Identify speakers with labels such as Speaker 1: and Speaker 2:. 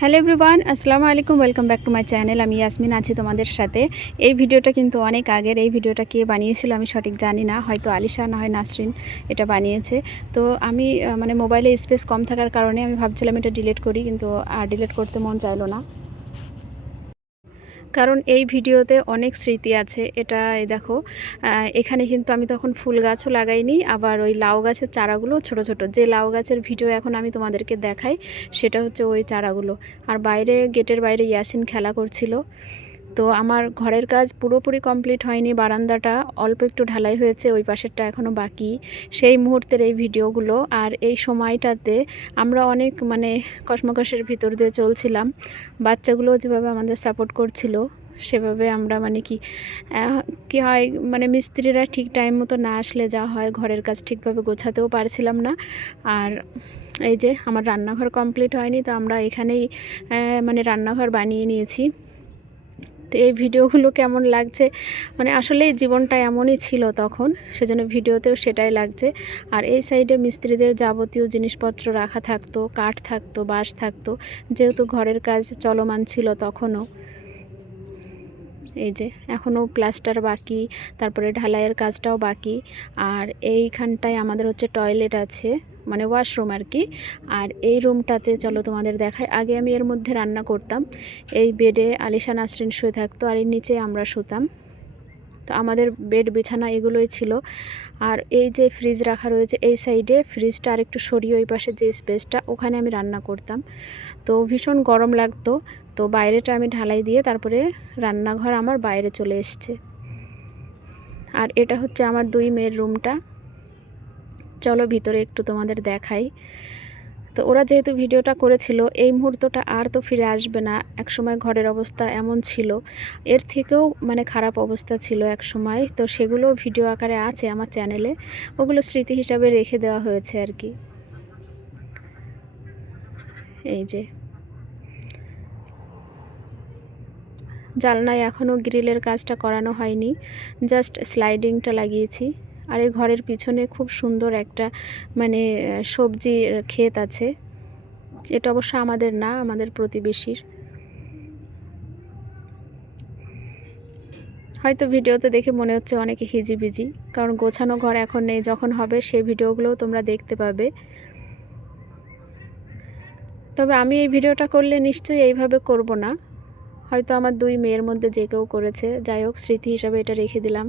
Speaker 1: Hello everyone আসসালামু আলাইকুম welcome back to my channel আমি ইয়াসমিন আছি তোমাদের সাথে। এই ভিডিওটা কিন্তু অনেক আগের। এই ভিডিওটা কে বানিয়েছিল আমি সঠিক জানি না। হয়তো আলিশা না হয় নাসরিন এটা বানিয়েছে। তো আমি মানে মোবাইলে স্পেস কম থাকার কারণে আমি ভাবছিলাম এটা ডিলিট করি, কিন্তু আর ডিলিট করতে মন চাইলো না। কারণ এই ভিডিওতে অনেক স্মৃতি আছে। এটা দেখো এখানে কিন্তু আমি তখন ফুল গাছও লাগাইনি, আবার ওই লাউ গাছের চারাগুলো ছোট ছোট। যে লাউ গাছের ভিডিও এখন আমি তোমাদেরকে দেখাই, সেটা হচ্ছে ওই চারাগুলো। আর বাইরে, গেটের বাইরে ইয়াসিন খেলা করছিল। তো আমার ঘরের কাজ পুরোপুরি কমপ্লিট হয়নি, বারান্দাটা অল্প একটু ঢালাই হয়েছে, ওই পাশেরটা এখনও বাকি। সেই মুহূর্তের এই ভিডিওগুলো আর এই সময়টাতে আমরা অনেক মানে কসমকসের ভিতর দিয়ে চলছিলাম। বাচ্চাগুলো যেভাবে আমাদের সাপোর্ট করছিল, সেভাবে আমরা মানে কি কি হয় মানে মিস্ত্রিরা ঠিক টাইম মতো না আসলে যা হয় ঘরের কাজ ঠিকভাবে গোছাতেও পারছিলাম না। আর এই যে আমার রান্নাঘর কমপ্লিট হয়নি, তো আমরা এখানেই মানে রান্নাঘর বানিয়ে নিয়েছি। তো এই ভিডিওগুলো কেমন লাগছে? মানে আসলে জীবনটা এমনই ছিল তখন, সেজন্য ভিডিওতেও সেটাই লাগছে। আর এই সাইডে মিস্ত্রিদের যাবতীয় জিনিসপত্র রাখা থাকতো, কাঠ থাকতো, বাঁশ থাকতো, যেহেতু ঘরের কাজ চলমান ছিল তখনও। এই যে, এখনও প্লাস্টার বাকি, তারপরে ঢালাইয়ের কাজটাও বাকি। আর এইখানটায় আমাদের হচ্ছে টয়লেট আছে মানে ওয়াশরুম আর কি। আর এই রুমটাতে চলো তোমাদের দেখায় আগে আমি এর মধ্যে রান্না করতাম। এই বেডে আলিশা, নাসরিন শুয়ে থাকতো, আর এর নিচে আমরা শুতাম। তো আমাদের বেড, বিছানা এগুলোই ছিল। আর এই যে ফ্রিজ রাখা রয়েছে, এই সাইডে ফ্রিজটা আর একটু সরিয়ে ওই পাশে যে স্পেসটা ওখানে আমি রান্না করতাম। তো ভীষণ গরম লাগতো। তো বাইরেটা আমি ঢালাই দিয়ে তারপরে রান্নাঘর আমার বাইরে চলে এসছে। আর এটা হচ্ছে আমার দুই মেয়ের রুমটা চলো ভিতরে একটু তোমাদের দেখাই। তো ওরা যেহেতু ভিডিওটা করেছিল, এই মুহূর্তটা আর তো ফিরে আসবে না। একসময় ঘরের অবস্থা এমন ছিল। এর থেকেও মানে খারাপ অবস্থা ছিল এক সময় তো সেগুলো ভিডিও আকারে আছে আমার চ্যানেলে। ওগুলো স্মৃতি হিসাবে রেখে দেওয়া হয়েছে আর কি। এই যে। জালনায় এখনও গ্রিলের কাজটা করানো হয়নি। জাস্ট স্লাইডিংটা লাগিয়েছি। আর এই ঘরের পিছনে খুব সুন্দর একটা মানে আহ, সবজির ক্ষেত আছে। এটা অবশ্য আমাদের না আমাদের প্রতিবেশীর। হয়তো ভিডিওতে দেখে মনে হচ্ছে অনেকে হিজিবিজি কারণ গোছানো ঘর এখন নেই যখন হবে সেই ভিডিওগুলোও তোমরা দেখতে পাবে। তবে আমি এই ভিডিওটা করলে নিশ্চয়ই এইভাবে করব না। হয়তো আমার দুই মেয়ের মধ্যে যে কেউ করেছে। যাই হোক স্মৃতি হিসাবে এটা রেখে দিলাম।